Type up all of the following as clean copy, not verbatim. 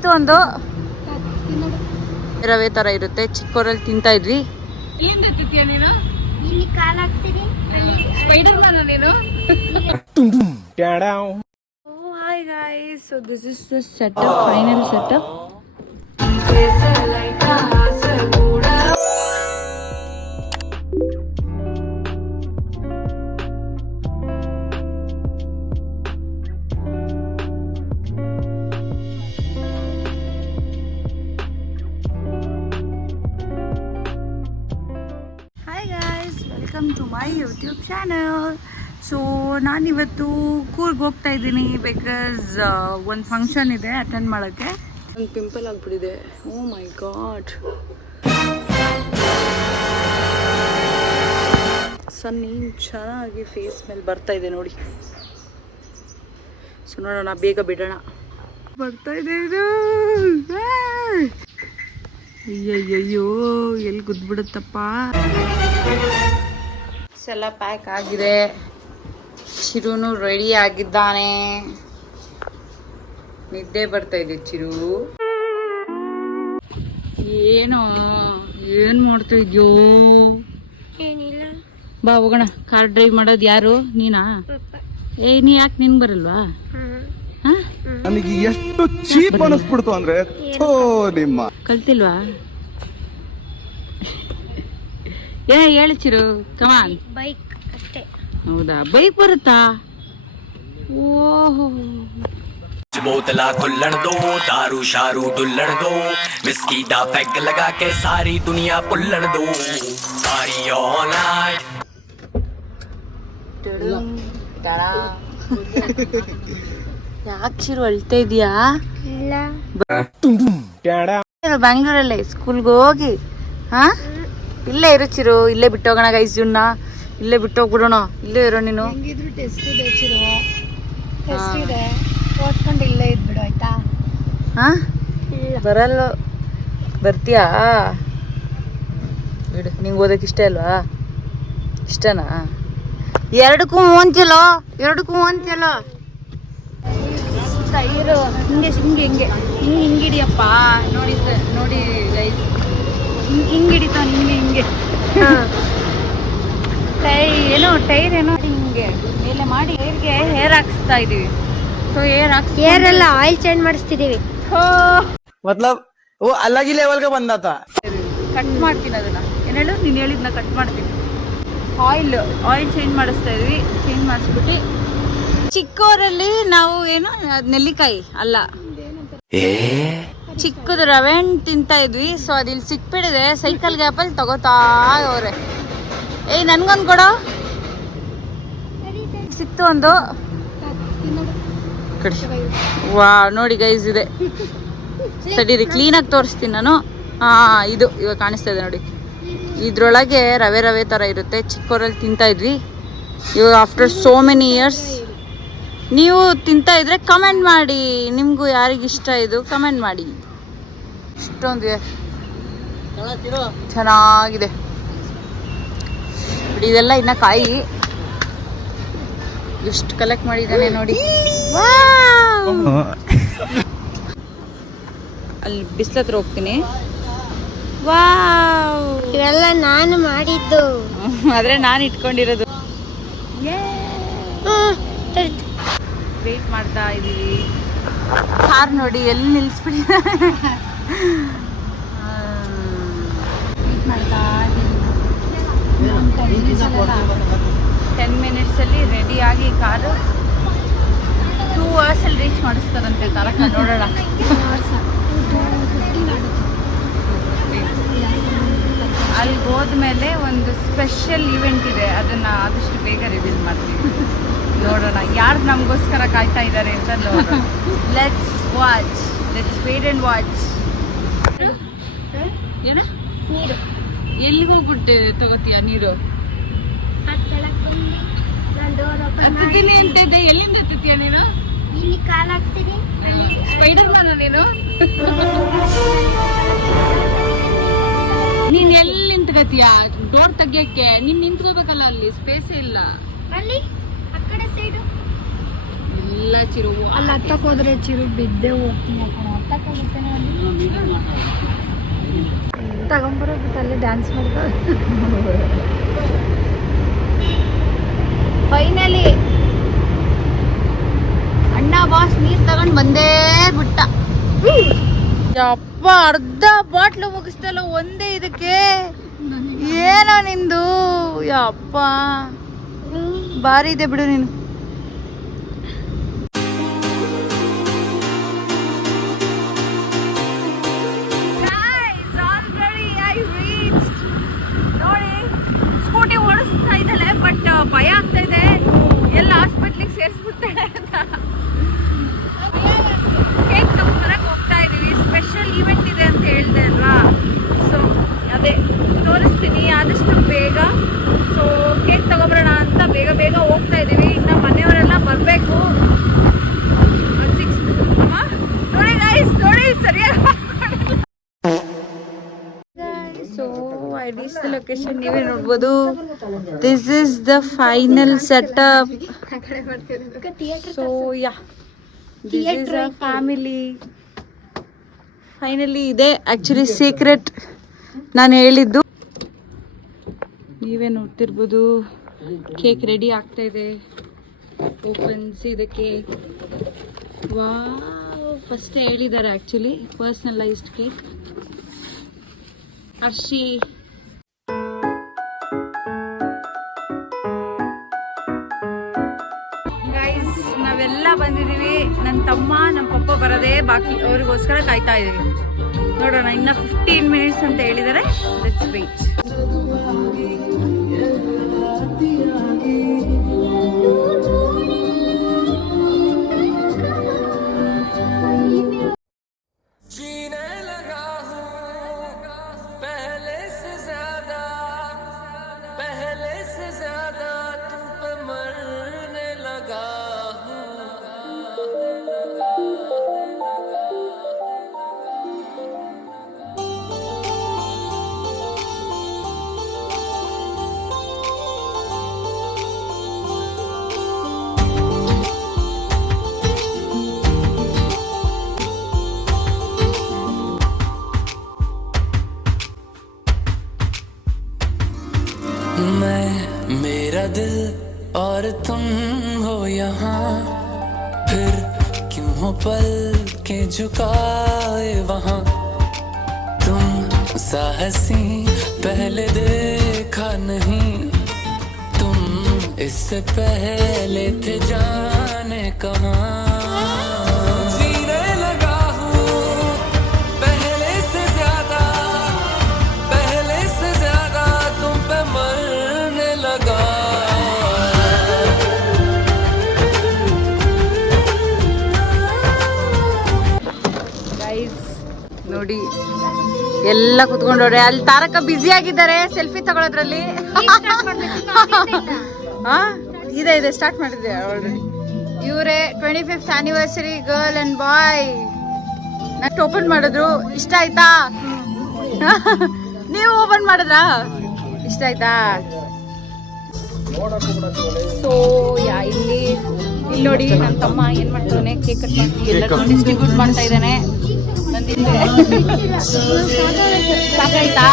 ಸಿಕ್ತು ಒಂದು ರವೆ ತರ ಇರುತ್ತೆ, ಚಿಕ್ಕವರಲ್ಲಿ ತಿಂತಾ ಇದ್ವಿ. Hi guys, so this is the setup, final setup. Hi guys, welcome to my YouTube channel. So ನಾನಿವತ್ತು ಕೂರ್ಗೆ ಹೋಗ್ತಾ ಇದ್ದೀನಿ ಬಿಕಾಸ್ ಒಂದು ಫಂಕ್ಷನ್ ಇದೆ ಅಟೆಂಡ್ ಮಾಡೋಕ್ಕೆ. ಒಂದು ಪಿಂಪಲ್ ಆಗಿಬಿಟ್ಟಿದೆ. ಓ ಮೈ ಗಾಡ್. ಸನ್ನಿ ಚೆನ್ನಾಗಿ ಫೇಸ್ ಮೇಲೆ ಬರ್ತಾ ಇದೆ ನೋಡಿ. ಸೊ ನೋಡೋಣ, ಬೇಗ ಬಿಡೋಣ. ಬರ್ತಾ ಇದೆ ಇದು. ಅಯ್ಯಯ್ಯೋ, ಎಲ್ಲಿ ಗುದ್ಬಿಡುತ್ತಪ್ಪ. ಎಲ್ಲ ಪ್ಯಾಕ್ ಆಗಿದೆ. ಚಿರುನು ರೆಡಿ ಆಗಿದ್ದಾನೆ. ನಿದ್ದೆ ಬರ್ತಾ ಇದೆ ಚಿರು. ಏನು ಮಾಡ್ತಾ ಇದ್ಯೋ? ಏನಿಲ್ಲ, ಬಾ ಹೋಗೋಣ. ಕಾರ್ ಡ್ರೈವ್ ಮಾಡೋದು ಯಾರು? ನೀನಾ? ನೀ ಯಾಕೆ ನಿನ್ ಬರಲ್ವಾ? ನನಗೆ ಎಷ್ಟು ಚೀಪ್ ಅನಿಸ್ಬಿಡ್ತು ಅಂದ್ರೆ ನಿಮ್ಮ ಕಲ್ತಿಲ್ವಾ? ಹೇಳಿ ಚಿರು, ಕಮಾನ್. ಬೈಕ್ ಅಷ್ಟೇ. ಹೌದಾ, ಬೈಕ್ ಬರುತ್ತಾ? ಓಹೋ. बोतला खुल्लण दो, दारू शारू डुल्लण दो, विस्की दा पैग लगा के सारी दुनिया पुल्लण दो, सारी ऑल नाइट. ಯಾಕೆ ಚಿರು ಅಳ್ತಾ ಇದೀಯಾ? ಇಲ್ಲ, ಬ್ಯಾಂಗ್ಳೂರಲ್ಲೇ ಸ್ಕೂಲ್ಗೆ ಹೋಗಿ. ಹಾ, ಇಲ್ಲೇ ಇರು ಚಿರು. ಇಲ್ಲೇ ಬಿಟ್ಟೋಗೋಣ ಗೈಸ್. ಜೂನ್ನ ಇಲ್ಲೇ ಬಿಟ್ಟೋಗ್ಬಿಡೋಣ. ಇಲ್ಲೇ ಇರೋ ನೀನು. ಹೆಂಗಿದ್ರು ಟೆಸ್ಟ್ ಇದೆ ಚಿರು, ಟೆಸ್ಟ್ ಇದೆ. ಓದ್ಕೊಂಡು ಇಲ್ಲೇ ಇದ್ಬಿಡು ಆಯ್ತಾ? ಹಾ, ಬರಲ್ಲ. ಬರ್ತೀಯಾ? ಬಿಡು, ನಿಂಗೆ ಓದಕ್ಕೆ ಇಷ್ಟ ಅಲ್ವಾ? ಇಷ್ಟನಾ? ಎರಡಕ್ಕೂ ಒಂಚಲೋ, ಇರು. ಹಿಂಗೆ ಹಿಂಗಿಡಿಯಪ್ಪ. ನೋಡಿ ಸರ್, ನೋಡಿ ಗೈಸ್, ಹಿಂಗೆ ಹಿಡಿತಾವ. ಹಿಂಗೆ ಟೈರ್ ಏನೋ ಹಿಂಗೆ ಮೇಲೆ ಮಾಡಿ ಟೈರ್ಗೆ ಹೇರ್ ಹಾಕ್ಸ್ತಾ ಇದೀವಿ. ಸೊ ಹೇರ್ ಎಲ್ಲ ಆಯಿಲ್ ಚೇಂಜ್ ಮಾಡಿಸ್ತಿದೀವಿ. मतलब वो अलग ही लेवल का बंदा था. ಕಟ್ ಮಾಡ್ತೀನಿ ಅದನ್ನ. ಏನು ಹೇಳು? ನೀನು ಹೇಳಿದ್ನ ಕಟ್ ಮಾಡ್ತೀನಿ. ಆಯಿಲ್ ಚೇಂಜ್ ಮಾಡಿಸ್ತಾ ಇದ್ವಿ. ಚೇಂಜ್ ಮಾಡಿಸ್ಬಿಟ್ಟು ಚಿಕ್ಕವರಲ್ಲಿ ನಾವು ಏನು ನೆಲ್ಲಿಕಾಯಿ ಅಲ್ಲ, ಚಿಕ್ಕದು ರವೆ ಹಣ್ಣು ತಿಂತಾ ಇದ್ವಿ. ಸೊ ಅದಿಲ್ಲಿ ಸಿಕ್ಬಿಡಿದೆ. ಸೈಕಲ್ ಗ್ಯಾಪಲ್ಲಿ ತಗೋತಾ ಅವ್ರೆ. ನನ್ಗೊಂದು ಕೊಡೋ. ಸಿಕ್ತು ಒಂದು. ವಾ, ನೋಡಿ ಗೈಸ್ ಇದೆ. ತಡೀರಿ, ಕ್ಲೀನಾಗಿ ತೋರಿಸ್ತೀನಿ ನಾನು. ಇದು ಇವಾಗ ಕಾಣಿಸ್ತಾ ಇದೆ ನೋಡಿ. ಇದ್ರೊಳಗೆ ರವೆ ಥರ ಇರುತ್ತೆ. ಚಿಕ್ಕವರಲ್ಲಿ ತಿಂತಾ ಇದ್ವಿ. ಇವಾಗ ಆಫ್ಟರ್ ಸೋ ಮೆನಿ ಇಯರ್ಸ್ ನೀವು ತಿಂತಾ ಇದ್ರೆ ಕಮೆಂಟ್ ಮಾಡಿ. ನಿಮಗೂ ಯಾರಿಗಿಷ್ಟ ಇದು ಕಮೆಂಟ್ ಮಾಡಿ. ಇಷ್ಟೊಂದಿದೆ, ಚೆನ್ನಾಗಿದೆ. ಇದೆಲ್ಲ ಇನ್ನ ಕಾಯಿ. ಎಷ್ಟು ಕಲೆಕ್ಟ್ ಮಾಡಿದ್ದಾನೆ ನೋಡಿ. ಅಲ್ಲಿ ಬಿಸ್ಲತ್ರ ಹೋಗ್ತೀನಿ. ವಾವ್, ಇವೆಲ್ಲ ನಾನು ಮಾಡಿದ್ದು. ಆದ್ರೆ ನಾನು ಇಟ್ಕೊಂಡಿರೋದು. ವೇಟ್ ಮಾಡ್ತಾ ಇದೀವಿ. ಕಾರ್ ನೋಡಿ ಎಲ್ಲಿ ನಿಲ್ಲಿಸ್ಬಿಡಿ. ವೇಟ್ ಮಾಡ್ತಾ ಇದೀವಿ. 10 ಮಿನಿಟ್ಸಲ್ಲಿ ರೆಡಿಯಾಗಿ ಕಾರು 2 ಅವರ್ಸಲ್ಲಿ ರೀಚ್ ಮಾಡಿಸ್ತಾರಂತೆ ತರಕ. ನೋಡೋಣ. ಅಲ್ಲಿ ಹೋದ್ಮೇಲೆ ಒಂದು ಸ್ಪೆಷಲ್ ಇವೆಂಟ್ ಇದೆ, ಅದನ್ನು ಆದಷ್ಟು ಬೇಗ ರಿವೀಲ್ ಮಾಡ್ತೀವಿ. ನೋಡೋಣ ಯಾರು ನಮಗೋಸ್ಕರ ಕಾಯ್ತಾ ಇದ್ದಾರೆ ಅಂತ ನೋಡೋಣ. Let's wait and watch. ಏನು ನೀರು ಎಲ್ಲಿಗೆ ಹೋಗ್ಬಿಟ್ಟು ತಗೋತೀಯ ನೀರು? ಹತ್ತಿದ್ದೀನಿ ಅಂತ ಇದೆ. ಎಲ್ಲಿಂದ ಹತ್ತಿತೀಯ ನೀನು? ಇಲ್ಲಿ ಕಾಲು ಹಾಕ್ತೀನಿ. ಸ್ಪೈಡರ್ ಮ್ಯಾನ ನೀನು? ನೀನ್ ಎಲ್ಲಿ ನಿಂತ್ಕತೀಯ? ಡೋರ್ ತೆಗಿಯಕ್ಕೆ ನೀನ್ ನಿಂತ್ಕೋಬೇಕಲ್ಲ, ಅಲ್ಲಿ ಸ್ಪೇಸೇ ಇಲ್ಲ. ಅಲ್ಲಿ ಆ ಕಡೆ ಸೈಡು ಇಲ್ಲ ಚಿರು, ಅಲ್ಲಿ ಹತ್ತಕ್ಕೆ ಹೋದ್ರೆ ಚಿರು ಬಿದ್ದೆ ಹೋಗ್ತೀನಿ. ತಗೊಂಬರೋದು ಅಲ್ಲಿ ಡ್ಯಾನ್ಸ್ ಮಾಡ್ತಾರೆ. ಫೈನಲಿ ಅಣ್ಣ ಬಾಸ್ ನೀರ್ ತಗೊಂಡ್ ಬಂದೇ ಬಿಟ್ಟ. ಯಪ್ಪ ಅರ್ಧ ಬಾಟ್ಲು ಮುಗಿಸ್ತಲ್ಲ ಒಂದೇ ಇದಕ್ಕೆ. ಏನೋ ನಿಂದು ಯಪ್ಪ ಬಾರಿ ಇದೆ ಬಿಡು ನೀನು. ನೋಡಿ ಸ್ಕೂಟಿ ಓಡಿಸ್ತಾ ಇದ್ದಾಳೆ, ಬಟ್ ಭಯ ಆಗ್ತಾ ಇದೆ ಎಲ್ಲ ಹಾಸ್ಪಿಟ್ಲಿಗೆ ಸೇರಿಸ್ಬಿಡ್ತಾಳೆ ಅಂತ. ಕೇಕ್ ತಗೊಂಬರಕ್ಕೆ ಹೋಗ್ತಾ ಇದೀವಿ. ಸ್ಪೆಷಲ್ ಈವೆಂಟ್ ಇದೆ ಅಂತ ಹೇಳ್ದೆ ಅಲ್ವಾ, ಸೊ ಅದೇ ತೋರಿಸ್ತೀನಿ ಆದಷ್ಟು ಬೇಗ. ಸೊ ಕೇಕ್ ತಗೊಬರೋಣ ಅಂತ ಬೇಗ ಬೇಗ ಹೋಗ್ತಾ ಇದೀವಿ. ಇನ್ನು ಮನೆಯವರೆಲ್ಲ ಬರಬೇಕು. ನೋಡಿ ಗೈಸ್, ನೋಡಿ ಸರಿಯಾಗಿ. So I reach the location, ನೀವೇ ನೋಡ್ಬೋದು. This is the final setup. So yeah, this is a family. Finally ಇದೆ ಆ್ಯಕ್ಚುಲಿ ಸೀಕ್ರೆಟ್ ನಾನು ಹೇಳಿದ್ದು. ನೀವೇ ನೋಡ್ತಿರ್ಬೋದು. ಕೇಕ್ ರೆಡಿ ಆಗ್ತಾ ಇದೆ. ಓಪನ್ಸ್ ಇದೆ ಕೇಕ್. ವಾ, ಫಸ್ಟ್ ಹೇಳಿದ್ದಾರೆ actually personalised cake. Hershey guys, ನಾವೆಲ್ಲ ಬಂದಿದ್ದೀವಿ. ನನ್ನ ತಮ್ಮ ನಮ್ಮ ಪಪ್ಪ ಬರೋದೇ ಬಾಕಿ, ಅವ್ರಿಗೋಸ್ಕರ ಕಾಯ್ತಾ ಇದೀವಿ. ನೋಡೋಣ, ಇನ್ನ 15 ಮಿನಿಟ್ಸ್ ಅಂತ ಹೇಳಿದ್ದಾರೆ. Let's wait. मेरा दिल और तुम हो यहाँ, फिर क्यों हो पल के झुकाए वहाँ। तुम सा हंसी पहले देखा नहीं, तुम इससे पहले थे जाने कहाँ। ನೋಡಿ ಎಲ್ಲ ಕುತ್ಕೊಂಡವ್ರೆ. ಅಲ್ಲಿ ತಾರಕ ಬ್ಯುಸಿ ಆಗಿದ್ದಾರೆ ಸೆಲ್ಫಿ ತಗೊಳ್ಳೋದ್ರಲ್ಲಿ. ಇದೆ ಸ್ಟಾರ್ಟ್ ಮಾಡಿದೆ ಆಲ್ರೆಡಿ. ಇವರೇ 25th anniversary girl and boy. Next open ಮಾಡಿದ್ರು. ಇಷ್ಟ ಆಯ್ತಾ? ನೀವು ಓಪನ್ ಮಾಡಿದ್ರಾ? ಇಷ್ಟ ಆಯ್ತಾ? ಸೊ ಯಾ, ಇಲ್ಲಿ ನೋಡಿ ನನ್ನ ತಮ್ಮ ಏನ್ ಮಾಡ್ತಾನೆ, ಕೇಕ್ ಕಟ್ ಮಾಡಿ ಎಲ್ಲರೂ ಡಿಸ್ಟ್ರಿಬ್ಯೂಟ್ ಮಾಡ್ತಾ ಇದ್ದಾನೆ. ಸಾಕಾಯ್ತಾ?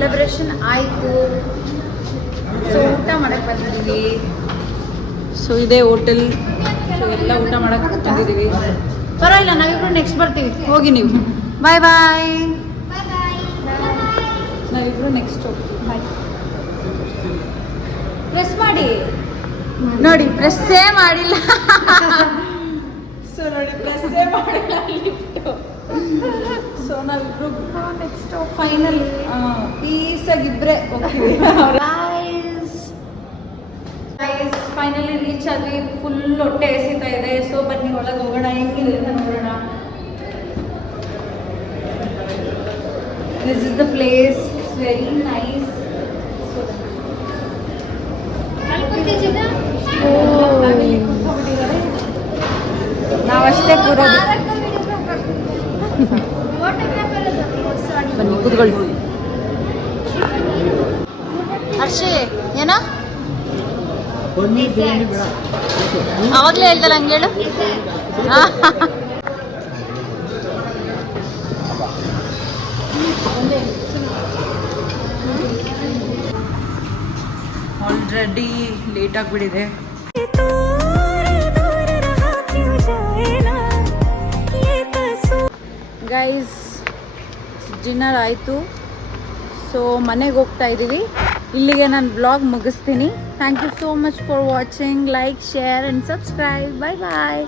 ಸೆಲೆಬ್ರೇಷನ್ ಆಯಿತು. ಸೊ ಊಟ ಮಾಡಕ್ಕೆ ಬಂದಿದ್ದೀವಿ. ಸೊ ಇದೇ ಹೋಟೆಲ್. ಸೊ ಎಲ್ಲ ಊಟ ಮಾಡಕ್ಕೆ ಬಂದಿದ್ದೀವಿ. ಪರವಾಗಿಲ್ಲ, ನಾವಿಬ್ರು ನೆಕ್ಸ್ಟ್ ಬರ್ತೀವಿ, ಹೋಗಿ ನೀವು. ಬಾಯ್ ಬಾಯ್. ನಾವಿಬ್ರು ನೆಕ್ಸ್ಟ್ ಹೋಗ್ತೀವಿ. ಬಾಯ್. ಪ್ರೆಸ್ ಮಾಡಿ ನೋಡಿ, ಪ್ರೆಸ್ಸೇ ಮಾಡಿಲ್ಲ. ಸೊ ನೋಡಿ, ಪ್ರೆಸ್ಸೇ ಮಾಡಿಲ್ಲ ಲಿಫ್ಟು. ಸೊ ನಾವಿಬ್ರು ನೆಕ್ಸ್ಟ್ ಫೈನಲ್ ಪೀಸಾಗಿಬ್ಬರೇ ಹೋಗ್ತೀವಿ. ಫೈನಲಿ ರೀಚ್ ಆದ್ವಿ. ಫುಲ್ ಹೊಟ್ಟೆ ಎಸಿತಾ ಇದೆ. ಸೊ ಬನ್ನಿ ಒಳಗೆ ಹೋಗೋಣ, ಹೆಂಗಿದೆ ಅಂತ ನೋಡೋಣ. This is the place, it's very nice. ನಾವಷ್ಟೇ ಕೂರೋದು. ಬನ್ನಿ ಕೂತ್ಕೊಳ್ಳಿ. ಹರ್ಷಿ ಏನ ಅವಾಗಲೇ ಹೇಳ್ದಲ್ಲ ಹಂಗೇಳು. ಆಲ್ರೆಡಿ ಲೇಟ್ ಆಗಿಬಿಟ್ಟಿದೆ. ಗೈಸ್, ಡಿನ್ನರ್ ಆಯಿತು. ಸೊ ಮನೆಗೆ ಹೋಗ್ತಾ ಇದ್ದೀವಿ. ಇಲ್ಲಿಗೆ ನಾನು ಬ್ಲಾಗ್ ಮುಗಿಸ್ತೀನಿ. Thank you so much for watching. Like, share and subscribe. Bye bye.